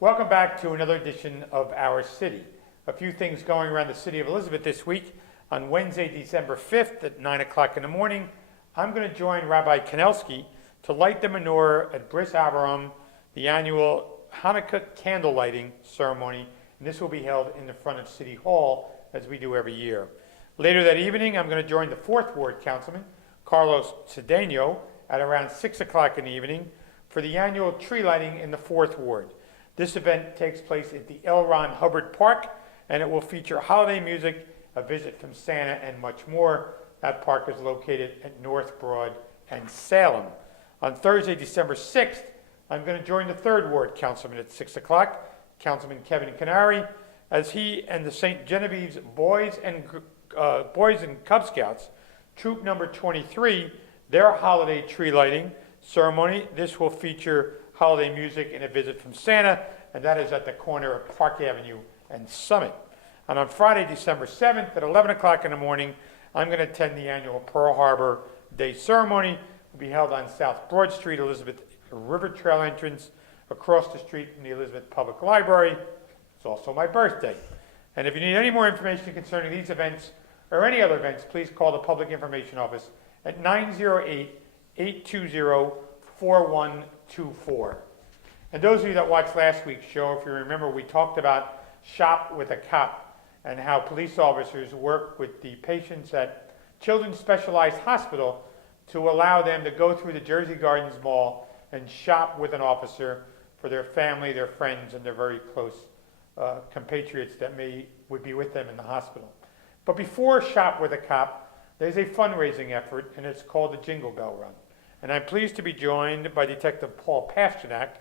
Welcome back to another edition of Our City. A few things going around the city of Elizabeth this week. On Wednesday, December 5th at 9 o'clock in the morning, I'm going to join Rabbi Kanelsky to light the menorah at Bris Avraham, the annual Hanukkah candle lighting ceremony, and this will be held in the front of City Hall as we do every year. Later that evening, I'm going to join the 4th Ward Councilman, Carlos Cedeno, at around 6 o'clock in the evening for the annual tree lighting in the 4th Ward. This event takes place at the L. Ron Hubbard Park, and it will feature holiday music, a visit from Santa, and much more. That park is located at North Broad and Salem. On Thursday, December 6th, I'm going to join the 3rd Ward Councilman at 6 o'clock, Councilman Kevin Canary, as he and the St. Genevieve's Boys and Cub Scouts, Troop number 23, their holiday tree lighting ceremony. This will feature holiday music and a visit from Santa, and that is at the corner of Park Avenue and Summit. And on Friday, December 7th at 11 o'clock in the morning, I'm going to attend the annual Pearl Harbor Day ceremony. It will be held on South Broad Street, Elizabeth River Trail entrance, across the street from the Elizabeth Public Library. It's also my birthday. And if you need any more information concerning these events or any other events, please call the Public Information Office at 908-820-4124. And those of you that watched last week's show, if you remember, we talked about Shop with a Cop and how police officers work with the patients at Children's Specialized Hospital to allow them to go through the Jersey Gardens Mall and shop with an officer for their family, their friends, and their very close compatriots that would be with them in the hospital. But before Shop with a Cop, there's a fundraising effort, and it's called the Jingle Bell Run. And I'm pleased to be joined by Detective Paul Pasternak,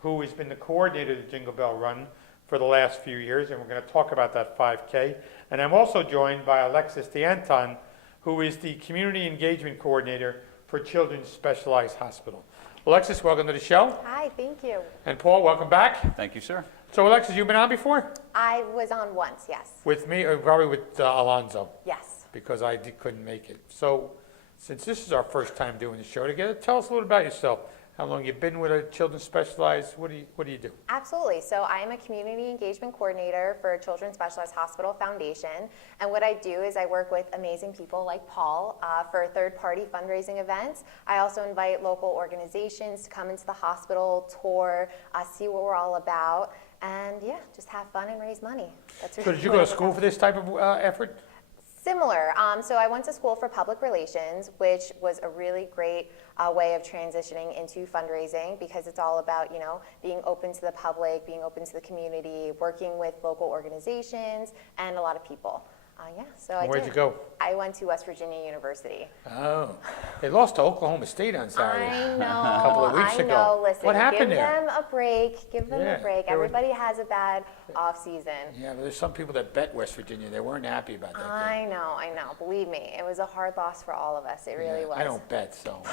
who has been the coordinator of the Jingle Bell Run for the last few years, and we're going to talk about that 5K. And I'm also joined by Alexis DeAnton, who is the Community Engagement Coordinator for Children's Specialized Hospital. Alexis, welcome to the show. Hi, thank you. And Paul, welcome back. Thank you, sir. So Alexis, you've been on before? I was on once, yes. With me, or probably with Alonzo? Yes. Because I couldn't make it. So since this is our first time doing the show together, tell us a little about yourself. How long you've been with a Children's Specialized? What do you do? Absolutely. So I am a community engagement coordinator for Children's Specialized Hospital Foundation. And what I do is I work with amazing people like Paul for third-party fundraising events. I also invite local organizations to come into the hospital, tour, see what we're all about, and yeah, just have fun and raise money. That's So did you go to school for this type of effort? Similar. So I went to school for public relations, which was a really great way of transitioning into fundraising, because it's all about, being open to the public, being open to the community, working with local organizations and a lot of people. So Where'd you go? I went to West Virginia University. Oh, they lost to Oklahoma State on Saturday. I know. A couple of weeks ago. Listen, what happened there? Give them a break. Give them a break. Everybody has a bad off season. Yeah, but there's some people that bet West Virginia. They weren't happy about that. I know. Believe me, it was a hard loss for all of us. It really was. I don't bet, so.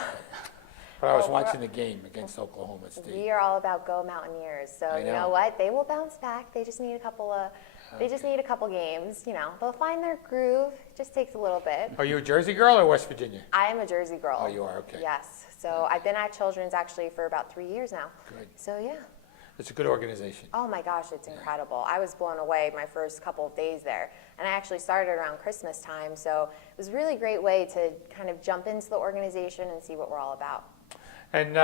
But I was watching the game against Oklahoma State. We are all about go Mountaineers. So you know what? They will bounce back. They just need a couple of. They just need a couple games, They'll find their groove. It just takes a little bit. Are you a Jersey girl or West Virginia? I am a Jersey girl. Oh, you are? Okay. Yes. So I've been at Children's actually for about 3 years now. Good. So yeah. It's a good organization. Oh my gosh, it's incredible. I was blown away my first couple of days there. And I actually started around Christmas time. So it was a really great way to kind of jump into the organization and see what we're all about. And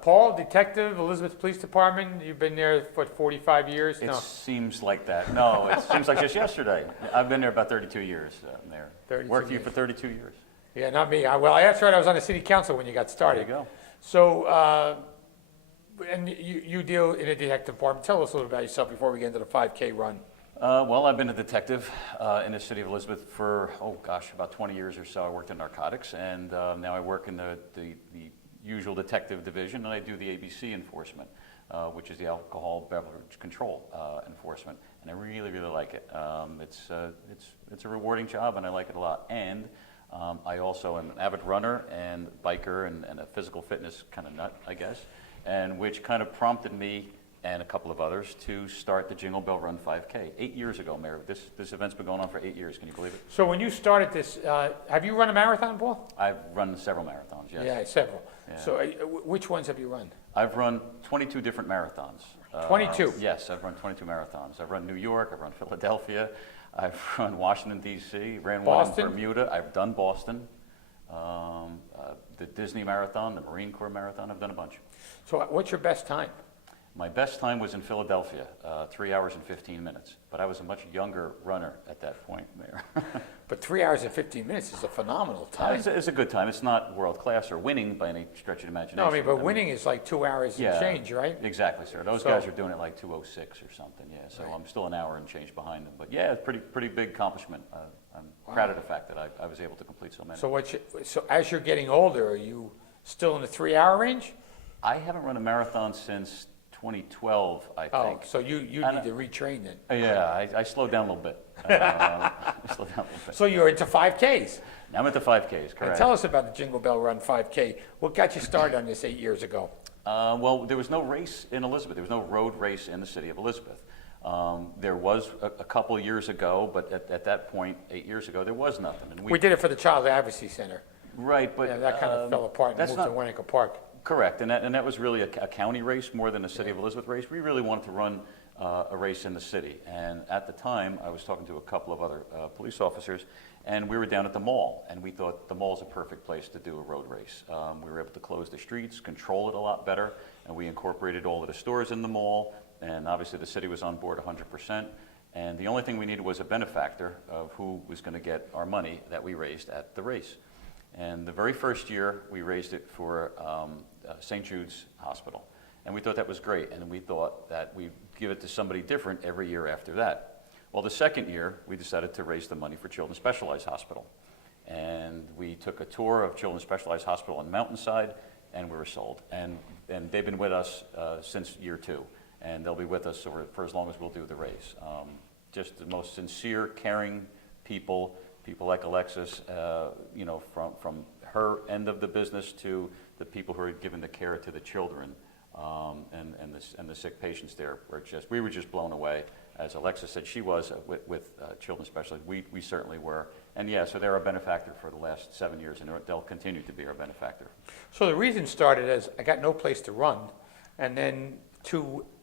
Paul, detective, Elizabeth Police Department, you've been there for 45 years? It seems like that. No, it seems like just yesterday. I've been there about 32 years. I'm there. Worked for you for 32 years. Yeah, not me. That's right. I was on the city council when you got started. There you go. So, and you deal in a detective department. Tell us a little about yourself before we get into the 5K run. Well, I've been a detective in the city of Elizabeth for, about 20 years or so. I worked in narcotics, and now I work in the usual detective division, and I do the ABC enforcement, which is the alcohol beverage control enforcement, and I really, really like it. It's a rewarding job, and I like it a lot. And I also am an avid runner and biker and a physical fitness kind of nut, I guess, and which kind of prompted me and a couple of others to start the Jingle Bell Run 5K 8 years ago, Mayor. This event's been going on for 8 years. Can you believe it? So when you started this, have you run a marathon, Paul? I've run several marathons, yes. Yeah, several. Yeah. So which ones have you run? I've run 22 different marathons. 22. Yes, I've run 22 marathons. I've run New York, I've run Philadelphia, I've run Washington, D.C., ran one in Boston? Bermuda, I've done Boston, the Disney Marathon, the Marine Corps Marathon, I've done a bunch. So what's your best time? My best time was in Philadelphia, 3 hours and 15 minutes, but I was a much younger runner at that point there. But 3 hours and 15 minutes is a phenomenal time. It's a good time. It's not world class or winning by any stretch of the imagination. No, I mean, but winning is like 2 hours and change, right? Exactly, sir. Those So- guys are doing it like 2:06 or something, yeah. So Right. I'm still an hour and change behind them. But yeah, it's pretty big accomplishment. I'm proud of the fact that I was able to complete so many. So as you're getting older, are you still in the 3-hour range? I haven't run a marathon since 2012, I think. Oh, so you And need to retrain then. Yeah, I slowed down a little bit. I slowed down a little bit. So you're into 5Ks. Now I'm at the 5Ks, And correct. tell us about the Jingle Bell Run 5K. What got you started on this 8 years ago? Well, there was no race in Elizabeth. There was no road race in the city of Elizabeth. There was a couple of years ago, but at that point, 8 years ago, there was nothing. And We did it for the Child Advocacy Center. Right, but Yeah, that kind of fell apart and that's moved to not Winnetka Park. correct, and that was really a county race more than a city of Elizabeth race. We really wanted to run a race in the city, and at the time, I was talking to a couple of other police officers, and we were down at the mall, and we thought the mall's a perfect place to do a road race. We were able to close the streets, control it a lot better, and we incorporated all of the stores in the mall, and obviously the city was on board 100%. And the only thing we needed was a benefactor of who was going to get our money that we raised at the race. And the very first year, we raised it for St. Jude's Hospital. And we thought that was great, and we thought that we'd give it to somebody different every year after that. Well, the second year, we decided to raise the money for Children's Specialized Hospital. And we took a tour of Children's Specialized Hospital on Mountainside, and we were sold. And they've been with us since year 2, and they'll be with us for as long as we'll do the race. Just the most sincere, caring people like Alexis, you know, from her end of the business to the people who are giving the care to the children and the sick patients there. We were just blown away. As Alexis said, she was with Children's Specialists. We certainly were. And yeah, so they're our benefactor for the last 7 years, and they'll continue to be our benefactor. So the reason started as I got no place to run, and then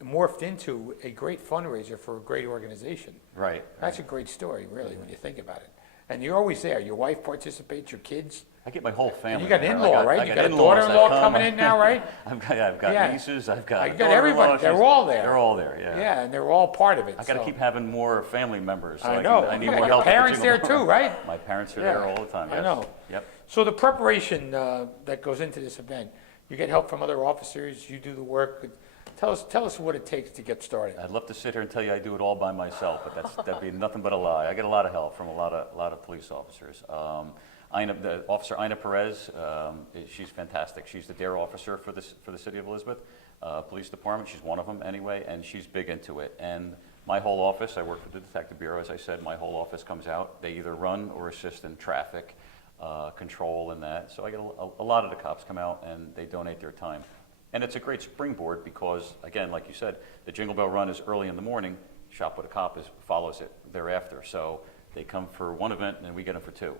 morphed into a great fundraiser for a great organization. Right. That's a great story, really, when you think about it. And you're always there. Your wife participates, your kids. I get my whole family. And you got an there. in-law, right? You got a in-laws that daughter-in-law come. coming in now, right? I've got Yeah. nieces, I've got I got everybody. daughter-in-law. They're all there. They're all there, yeah. Yeah, and they're all part of it. I got to so. keep having more family members. So I know. I need Yeah, more your help. with the parents there Jingle too, Bell. right? My parents are Yeah, there all the time. I Yes. know. Yep. So the preparation that goes into this event, you get help from other officers, you do the work. Tell us what it takes to get started. I'd love to sit here and tell you I do it all by myself, but that'd be nothing but a lie. I get a lot of help from a lot of police officers. The officer Ina Perez, she's fantastic. She's the DARE officer for the city of Elizabeth Police Department. She's one of them anyway, and she's big into it. And my whole office, I work for the Detective Bureau, as I said, my whole office comes out. They either run or assist in traffic control and that. So I get a lot of the cops come out and they donate their time. And it's a great springboard because, again, like you said, the Jingle Bell Run is early in the morning. Shop with a Cop follows it thereafter. So they come for one event and we get them for 2.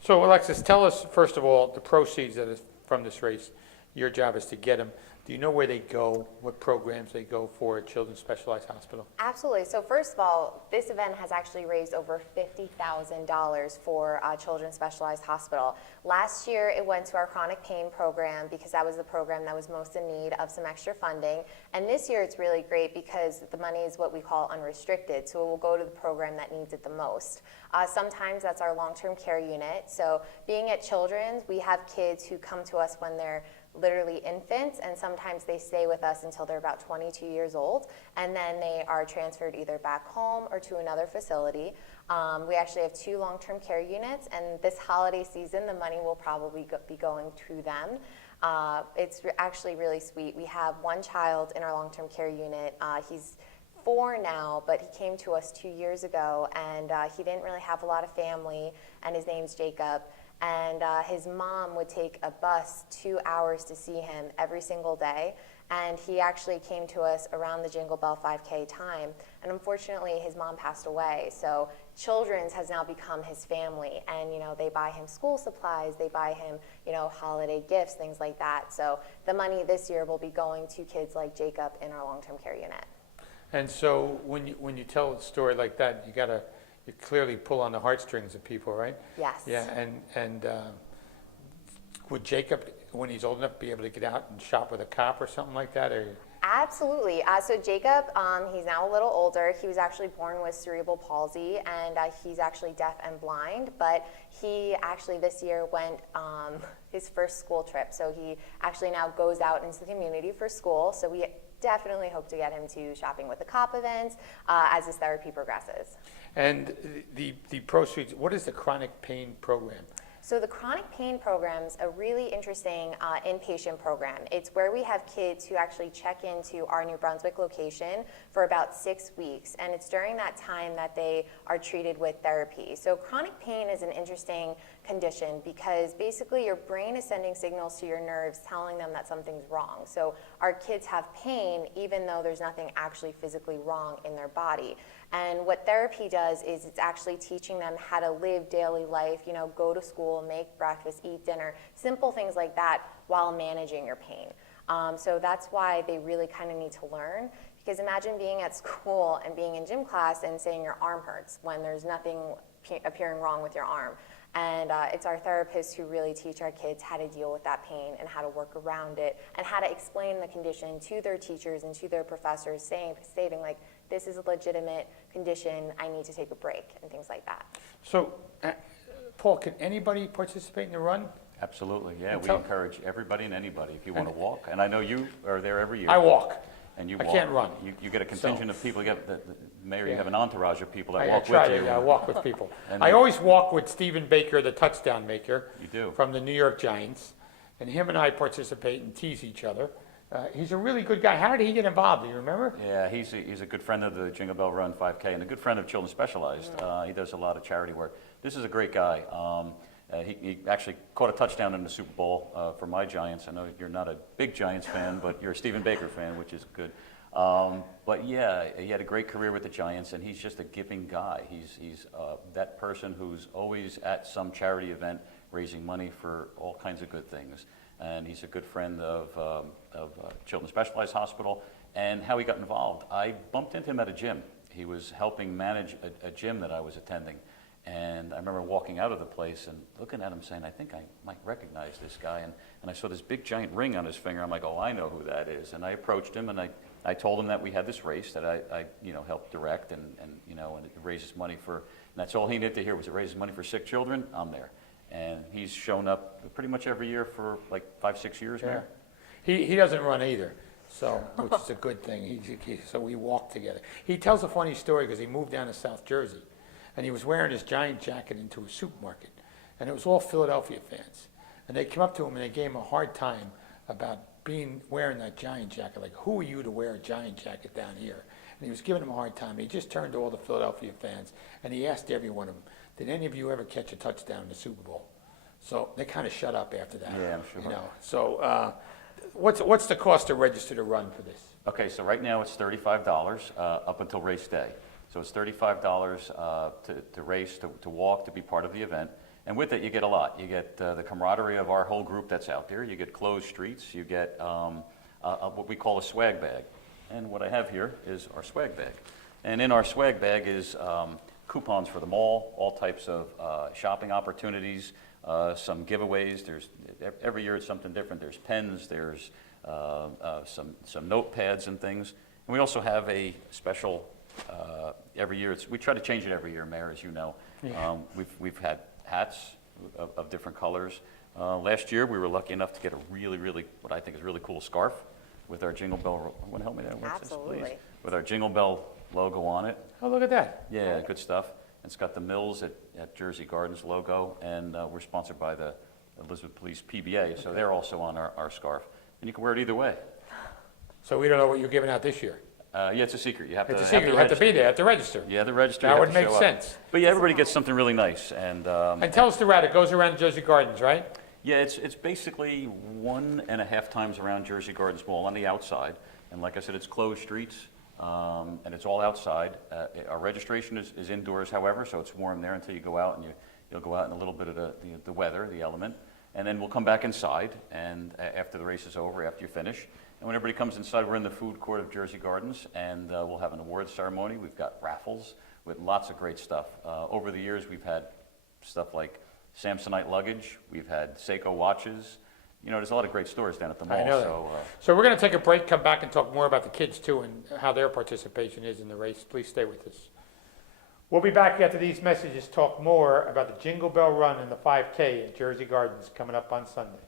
So Alexis, tell us, first of all, the proceeds that is from this race. Your job is to get them. Do you know where they go, what programs they go for at Children's Specialized Hospital? Absolutely. So first of all, this event has actually raised over $50,000 for Children's Specialized Hospital. Last year, it went to our chronic pain program because that was the program that was most in need of some extra funding. And this year, it's really great because the money is what we call unrestricted, so it will go to the program that needs it the most. Sometimes that's our long-term care unit. So being at Children's, we have kids who come to us when they're literally infants, and sometimes they stay with us until they're about 22 years old, and then they are transferred either back home or to another facility. We actually have 2 long-term care units, and this holiday season, the money will probably be going to them. It's actually really sweet. We have one child in our long-term care unit. He's 4 now, but he came to us 2 years ago, and he didn't really have a lot of family, and his name's Jacob. And his mom would take a bus 2 hours to see him every single day. And he actually came to us around the Jingle Bell 5K time. And unfortunately, his mom passed away. So Children's has now become his family, and they buy him school supplies, they buy him holiday gifts, things like that. So the money this year will be going to kids like Jacob in our long-term care unit. And so when you tell a story like that, you clearly pull on the heartstrings of people, right? Yes. Yeah, and would Jacob, when he's old enough, be able to get out and shop with a cop or something like that, or? Absolutely. So Jacob, he's now a little older. He was actually born with cerebral palsy, and he's actually deaf and blind. But he actually this year went his first school trip. So he actually now goes out into the community for school. So we definitely hope to get him to shopping with the cop events as his therapy progresses. And the proceeds, what is the chronic pain program? So the chronic pain program's a really interesting inpatient program. It's where we have kids who actually check into our New Brunswick location for about 6 weeks, and it's during that time that they are treated with therapy. So chronic pain is an interesting condition because basically your brain is sending signals to your nerves telling them that something's wrong. So our kids have pain even though there's nothing actually physically wrong in their body. And what therapy does is it's actually teaching them how to live daily life, go to school, make breakfast, eat dinner, simple things like that while managing your pain. So that's why they really kind of need to learn, because imagine being at school and being in gym class and saying your arm hurts when there's nothing appearing wrong with your arm. And it's our therapists who really teach our kids how to deal with that pain and how to work around it and how to explain the condition to their teachers and to their professors, stating like, this is a legitimate condition, I need to take a break, and things like that. So, Paul, can anybody participate in the run? Absolutely, yeah. We encourage everybody and anybody if you want to walk. And I know you are there every year. I walk. And you I walk. can't run. You get a contingent of people. You get Mayor, you Yeah. have an entourage of people that I walk try with you. to walk with people. And I they- always walk with Stephen Baker, the touchdown maker. You do. From the New York Giants. And him and I participate and tease each other. He's a really good guy. How did he get involved? Do you remember? Yeah, he's a good friend of the Jingle Bell Run 5K and a good friend of Children Specialized. He does a lot of charity work. This is a great guy. He actually caught a touchdown in the Super Bowl for my Giants. I know you're not a big Giants fan, but you're a Stephen Baker fan, which is good. But yeah, he had a great career with the Giants, and he's just a giving guy. He's that person who's always at some charity event raising money for all kinds of good things. And he's a good friend of Children's Specialized Hospital. And how he got involved, I bumped into him at a gym. He was helping manage a gym that I was attending. And I remember walking out of the place and looking at him saying, I think I might recognize this guy. And I saw this big giant ring on his finger. I'm like, oh, I know who that is. And I approached him and I told him that we had this race that I helped direct and it raises money for, and that's all he needed to hear was it raises money for sick children. I'm there. And he's shown up pretty much every year for like 5-6 years now. He doesn't run either, so which is a good thing. So we walk together. He tells a funny story because he moved down to South Jersey, and he was wearing his Giant jacket into a supermarket, and it was all Philadelphia fans, and they came up to him and they gave him a hard time about wearing that Giant jacket. Like, who are you to wear a Giant jacket down here? And he was giving them a hard time. He just turned to all the Philadelphia fans and he asked every one of them, "Did any of you ever catch a touchdown in the Super Bowl?" So they kind of shut up after that. Yeah, I'm sure. So what's the cost to register to run for this? Okay, so right now it's $35 up until race day. So it's $35 to race, to walk, to be part of the event. And with it, you get a lot. You get the camaraderie of our whole group that's out there. You get closed streets. You get what we call a swag bag. And what I have here is our swag bag. And in our swag bag is coupons for the mall, all types of shopping opportunities, some giveaways. Every year it's something different. There's pens, there's some notepads and things. And we also have a special, every year, we try to change it every year, Mayor, as you know. Yeah. We've had hats of different colors. Last year we were lucky enough to get a really, what I think is really cool scarf with our Jingle Bell, want to help me there? What's this, Absolutely. please? With our Jingle Bell logo on it. Oh, look at that. Yeah, good stuff. It's got the Mills at Jersey Gardens logo, and we're sponsored by the Elizabeth Police PBA, so they're also on our scarf. And you can wear it either way. So we don't know what you're giving out this year. Yeah, it's a secret. You have It's to a secret. You have to be there. You have to register. Yeah, the register. That you have would to make show up. sense. But yeah, everybody gets something really nice. And And tell us the route. It goes around Jersey Gardens, right? yeah, it's basically 1.5 times around Jersey Gardens Mall on the outside. And like I said, it's closed streets. And it's all outside. Our registration is indoors, however, so it's warm there until you go out, and you'll go out in a little bit of the weather, the element. And then we'll come back inside, and after the race is over, after you finish. And when everybody comes inside, we're in the food court of Jersey Gardens, and we'll have an awards ceremony. We've got raffles with lots of great stuff. Over the years, we've had stuff like Samsonite luggage. We've had Seiko watches. You know, there's a lot of great stores down at the mall. I know that. So we're going to take a break, come back and talk more about the kids too and how their participation is in the race. Please stay with us. We'll be back after these messages, talk more about the Jingle Bell Run and the 5K at Jersey Gardens coming up on Sunday.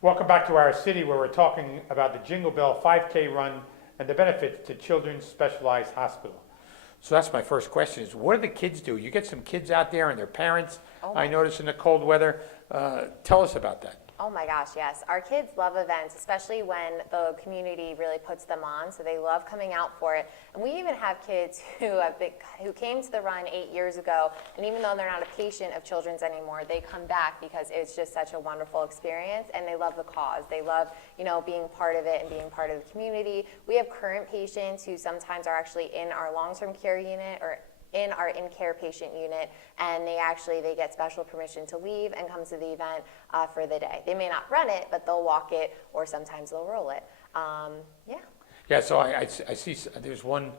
Welcome back to our city where we're talking about the Jingle Bell 5K run and the benefits to Children's Specialized Hospital. So that's my first question is, what do the kids do? You get some kids out there and their parents, I notice in the cold weather. Tell us about that. Oh my gosh, yes. Our kids love events, especially when the community really puts them on, so they love coming out for it. And we even have kids who came to the run 8 years ago, and even though they're not a patient of Children's anymore, they come back because it's just such a wonderful experience, and they love the cause. They love, being part of it and being part of the community. We have current patients who sometimes are actually in our long-term care unit or in our in-care patient unit, and they get special permission to leave and come to the event for the day. They may not run it, but they'll walk it, or sometimes they'll roll it. Yeah. Yeah, so I see, there's one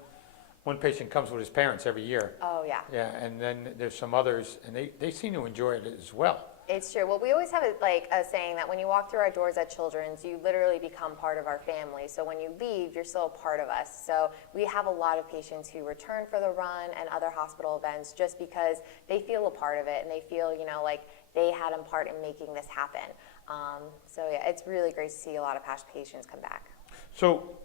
patient comes with his parents every year. Oh, yeah. Yeah, and then there's some others, and they seem to enjoy it as well. It's true. Well, we always have a saying that when you walk through our doors at Children's, you literally become part of our family. So when you leave, you're still a part of us. So we have a lot of patients who return for the run and other hospital events just because they feel a part of it and they feel, like they had a part in making this happen. So yeah, it's really great to see a lot of past patients come back. So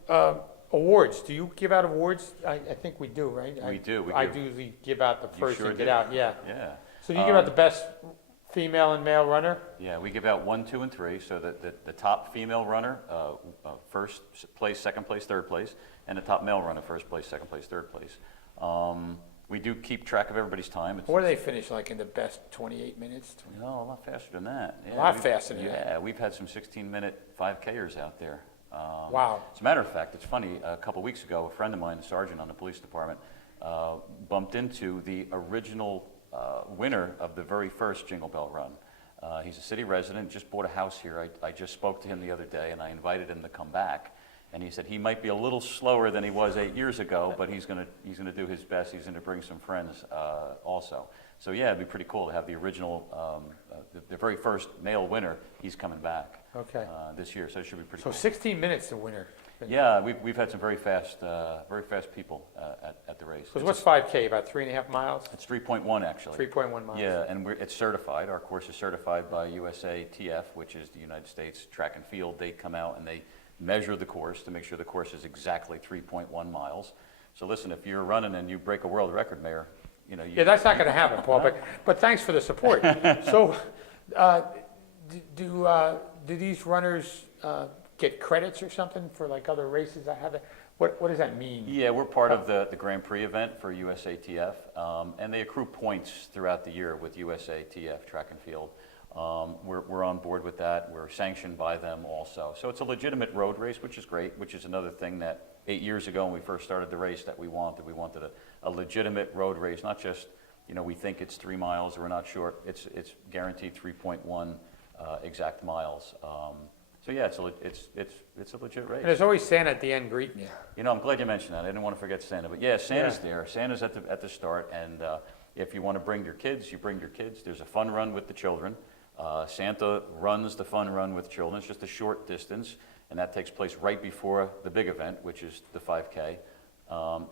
awards, do you give out awards? I think we do, right? We do. I do give out the first sure and get do. out, yeah. Yeah. So do you give out the best female and male runner? Yeah, we give out 1, 2, and 3. So the top female runner, first place, second place, third place, and the top male runner, first place, second place, third place. We do keep track of everybody's time. Where do they finish, like in the best 28 minutes? No, a lot faster than that. Yeah, A lot faster than that. Yeah, we've had some 16-minute 5Kers out there. Wow. As a matter of fact, it's funny, a couple weeks ago, a friend of mine, a sergeant on the police department, bumped into the original winner of the very first Jingle Bell Run. He's a city resident, just bought a house here. I just spoke to him the other day, and I invited him to come back. And he said he might be a little slower than he was 8 years ago, but he's gonna do his best. He's gonna bring some friends also. So yeah, it'd be pretty cool to have the original, the very first male winner. He's coming back this year, so it should be pretty So cool. 16 minutes to winner. Yeah, we've had some very fast people at the race. Because what's 5K, about 3.5 miles? It's 3.1 actually. 3.1 miles. Yeah, and it's certified. Our course is certified by USATF, which is the United States Track and Field. They come out and they measure the course to make sure the course is exactly 3.1 miles. So listen, if you're running and you break a world record, Mayor, Yeah, that's not going to happen, Paul, but thanks for the support. So do these runners get credits or something for like other races? What does that mean? Yeah, we're part of the Grand Prix event for USATF, and they accrue points throughout the year with USATF Track and Field. We're on board with that. We're sanctioned by them also. So it's a legitimate road race, which is great, which is another thing that 8 years ago when we first started the race that we wanted. We wanted a legitimate road race, not just, we think it's 3 miles, we're not sure. It's guaranteed 3.1 exact miles. So yeah, it's a legit race. And there's always Santa at the end greeting you. I'm glad you mentioned that. I didn't want to forget Santa, but yeah, Santa's there. Santa's at the start, and if you want to bring your kids, you bring your kids. There's a fun run with the children. Santa runs the fun run with children. It's just a short distance, and that takes place right before the big event, which is the 5K.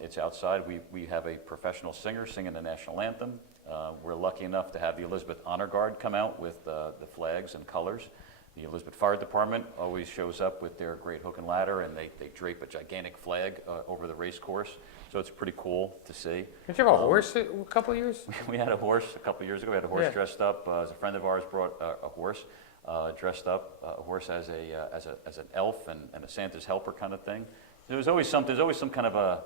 It's outside. We have a professional singer singing the national anthem. We're lucky enough to have the Elizabeth Honor Guard come out with the flags and colors. The Elizabeth Fire Department always shows up with their great hook and ladder, and they drape a gigantic flag over the race course. So it's pretty cool to see. Did you have a horse a couple of years? We had a horse a couple of years ago. We had a horse dressed up. As a friend of ours brought a horse dressed up, a horse as an elf and a Santa's helper kind of thing. There's always some kind of a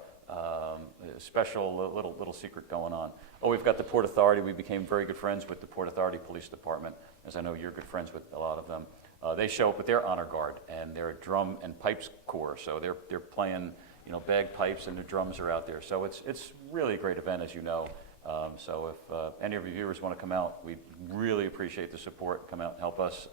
special little secret going on. Oh, we've got the Port Authority. We became very good friends with the Port Authority Police Department, as I know you're good friends with a lot of them. They show up with their honor guard, and they're a drum and pipes corps, so they're playing bagpipes, and their drums are out there. So it's really a great event, as you know. So if any of your viewers want to come out, we really appreciate the support. Come out and help us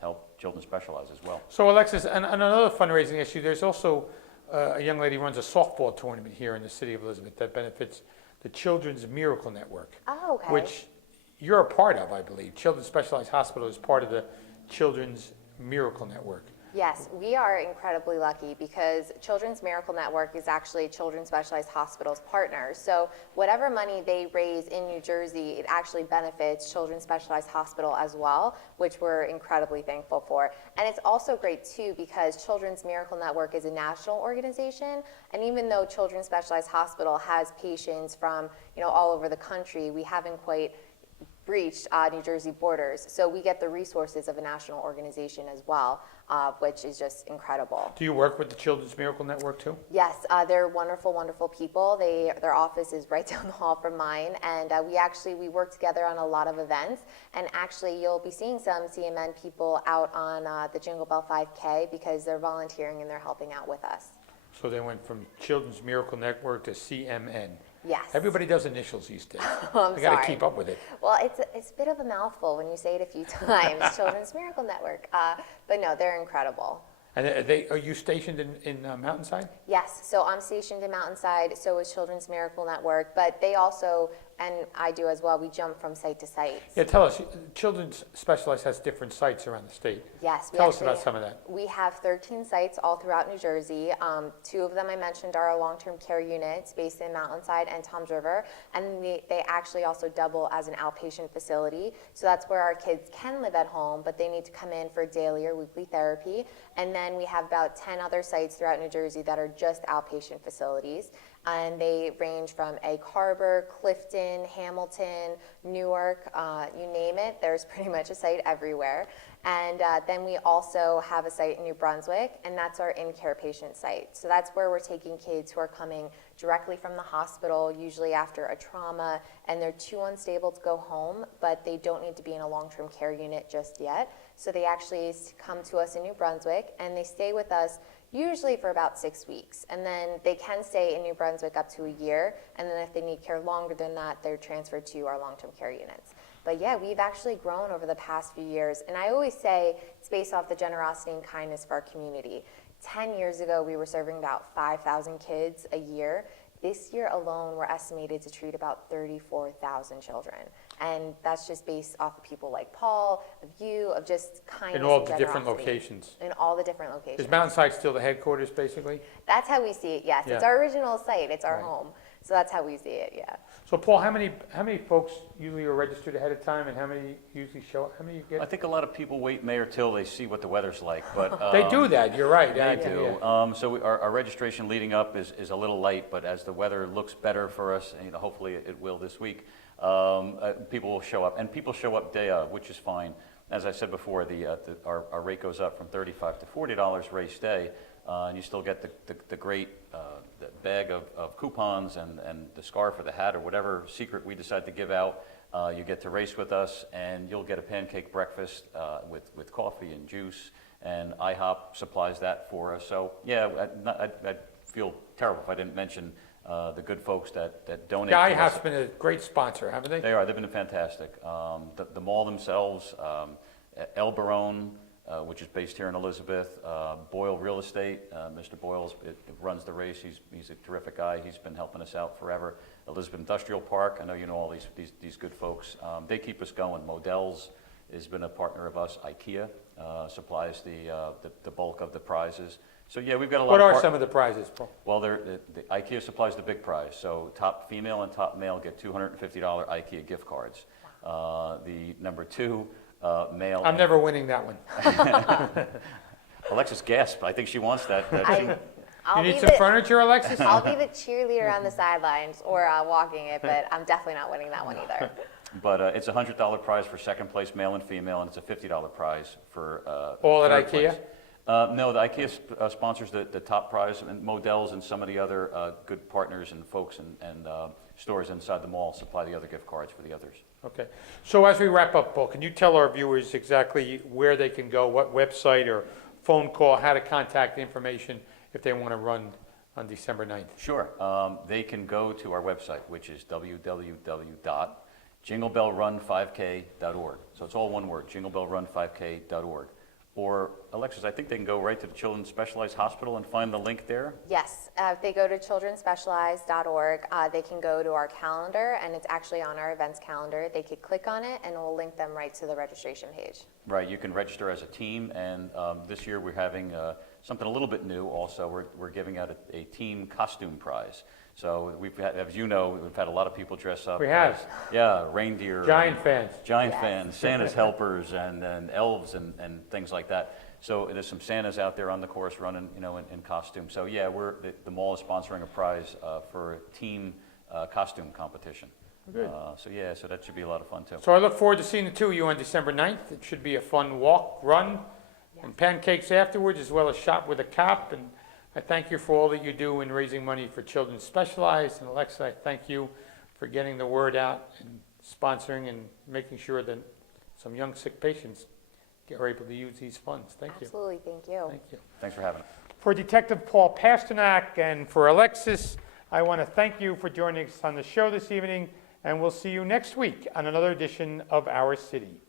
help Children Specialize as well. So Alexis, and another fundraising issue, there's also a young lady who runs a softball tournament here in the city of Elizabeth that benefits the Children's Miracle Network. Oh, okay. Which you're a part of, I believe. Children's Specialized Hospital is part of the Children's Miracle Network. Yes, we are incredibly lucky because Children's Miracle Network is actually Children's Specialized Hospital's partner. So whatever money they raise in New Jersey, it actually benefits Children's Specialized Hospital as well, which we're incredibly thankful for. And it's also great too because Children's Miracle Network is a national organization, and even though Children's Specialized Hospital has patients from all over the country, we haven't quite breached New Jersey borders. So we get the resources of a national organization as well, which is just incredible. Do you work with the Children's Miracle Network too? Yes, they're wonderful, wonderful people. Their office is right down the hall from mine, and we work together on a lot of events. And actually, you'll be seeing some CMN people out on the Jingle Bell 5K because they're volunteering and they're helping out with us. So they went from Children's Miracle Network to CMN. Yes. Everybody does initials these days. I'm I got to sorry. keep up with it. Well, it's a bit of a mouthful when you say it a few times, Children's Miracle Network. But no, they're incredible. And are you stationed in Mountainside? Yes, so I'm stationed in Mountainside, so is Children's Miracle Network, but they also, and I do as well, we jump from site to site. Yeah, tell us, Children's Specialized has different sites around the state. Yes. Tell us about some of that. We have 13 sites all throughout New Jersey. 2 of them I mentioned are our long-term care units based in Mountainside and Toms River, and they actually also double as an outpatient facility. So that's where our kids can live at home, but they need to come in for daily or weekly therapy. And then we have about 10 other sites throughout New Jersey that are just outpatient facilities. And they range from Egg Harbor, Clifton, Hamilton, Newark, you name it. There's pretty much a site everywhere. And then we also have a site in New Brunswick, and that's our in-care patient site. So that's where we're taking kids who are coming directly from the hospital, usually after a trauma, and they're too unstable to go home, but they don't need to be in a long-term care unit just yet. So they actually come to us in New Brunswick, and they stay with us usually for about 6 weeks. And then they can stay in New Brunswick up to a year, and then if they need care longer than that, they're transferred to our long-term care units. But yeah, we've actually grown over the past few years, and I always say it's based off the generosity and kindness of our community. 10 years ago, we were serving about 5,000 kids a year. This year alone, we're estimated to treat about 34,000 children. And that's just based off of people like Paul, of you, of just kindness In all and the different generosity. locations. In all the different locations. Is Mountainside still the headquarters, basically? That's how we see it, yes. Yeah. It's our original site, it's our Right. home. So that's how we see it, yeah. So Paul, how many folks usually are registered ahead of time, and how many usually show up? How many you I get? think a lot of people wait May or till they see what the weather's like, but. They do that, you're right. They Yeah, do. yeah. So our registration leading up is a little light, but as the weather looks better for us, and hopefully it will this week, people will show up. And people show up day of, which is fine. As I said before, our rate goes up from $35 to $40 race day, and you still get the great the bag of coupons and the scarf or the hat or whatever secret we decide to give out. You get to race with us, and you'll get a pancake breakfast with coffee and juice, and IHOP supplies that for us. So yeah, I'd feel terrible if I didn't mention the good folks that donate. Guy to us. has been a great sponsor, haven't they? They are. They've been fantastic. The mall themselves, El Barone, which is based here in Elizabeth, Boyle Real Estate. Mr. Boyle runs the race. He's a terrific guy. He's been helping us out forever. Elizabeth Industrial Park. I know you know all these good folks. They keep us going. Modell's has been a partner of us. IKEA supplies the bulk of the prizes. So yeah, we've got a lot. What of are some of the prizes, Paul? Well, the IKEA supplies the big prize. So top female and top male get $250 IKEA gift cards. The number 2 male. I'm never winning that one. Alexis gasped. I think she wants that. You I'll need be some furniture, Alexis? I'll be the cheerleader on the sidelines or walking it, but I'm definitely not winning that one either. But it's a $100 prize for second place, male and female, and it's a $50 prize for All at third IKEA? place. No, the IKEA sponsors the top prize, and Modell's and some of the other good partners and folks and stores inside the mall supply the other gift cards for the others. Okay. So as we wrap up, Paul, can you tell our viewers exactly where they can go, what website or phone call, how to contact information if they want to run on December 9th? Sure. They can go to our website, which is www.jinglebellrun5k.org. So it's all one word, jinglebellrun5k.org. Or, Alexis, I think they can go right to the Children's Specialized Hospital and find the link there. Yes, if they go to childrenspecialized.org, they can go to our calendar, and it's actually on our events calendar. They could click on it, and we'll link them right to the registration page. Right, you can register as a team, and this year we're having something a little bit new also. We're giving out a team costume prize. So we've had, as you know, we've had a lot of people dress up. We have. Reindeer. Giant fans. Giant Yes. fans, Santa's helpers, and elves and things like that. So there's some Santas out there on the course running, in costume. So yeah, the mall is sponsoring a prize for a team costume competition. Good. So that should be a lot of fun too. So I look forward to seeing the two of you on December 9th. It should be a fun walk, run, and pancakes afterwards, as well as shop with a cop. And I thank you for all that you do in raising money for Children's Specialized. And Alexa, I thank you for getting the word out and sponsoring and making sure that some young sick patients are able to use these funds. Thank you. Absolutely, thank you. Thank you. Thanks for having us. For Detective Paul Pasternak and for Alexis, I want to thank you for joining us on the show this evening, and we'll see you next week on another edition of Our City.